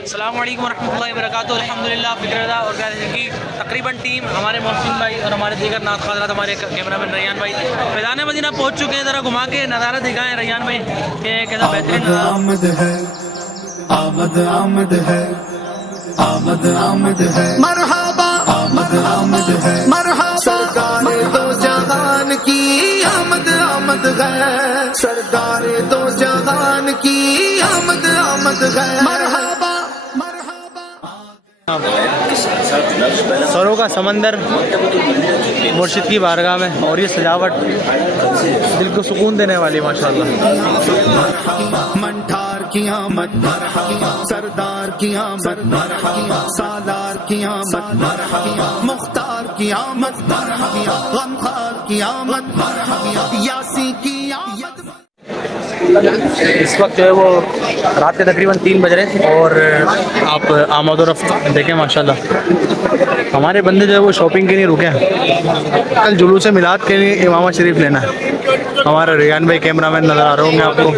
अस्सलाम वालेकुम रहमतुल्लाहि व बरकातुहू। अल्हम्दुलिल्लाह फ़िक्रदा और की तकरीबन टीम हमारे मोहसिन भाई और हमारे दीगर नात ख़ादरात हमारे कैमरामैन रैयान भाई मैदान मदीना पहुंच चुके हैं। ज़रा घुमा के नज़ारा दिखाएं रैयान भाई कि कैसा बेहतरीन आमद है, आमद आमद है, आमद आमद है, मरहबा आमद आमद है, मरहबा सरदारे दो जहान की आमद आमद है, सरदारे दो जहान की आमद आमद है, मरहबा सरों का समंदर मुर्शिद की बारगाह में और ये सजावट दिल को सुकून देने वाली माशाल्लाह। मंठार की आमद, सरदार की आमद, सालार की आमद, मुख्तार की आमद, गमखार की आमद, यासी की आमद। इस वक्त जो है वो रात के तकरीबन 3 बज रहे हैं और आप आमदोरफ्त देखें माशाल्लाह हमारे बंदे जो है वो शॉपिंग के लिए रुके हैं। कल जुलूस मिलाद के लिए इमामा शरीफ लेना है। हमारा रेयान भाई कैमरामैन नज़र आ रहे होंगे आपको।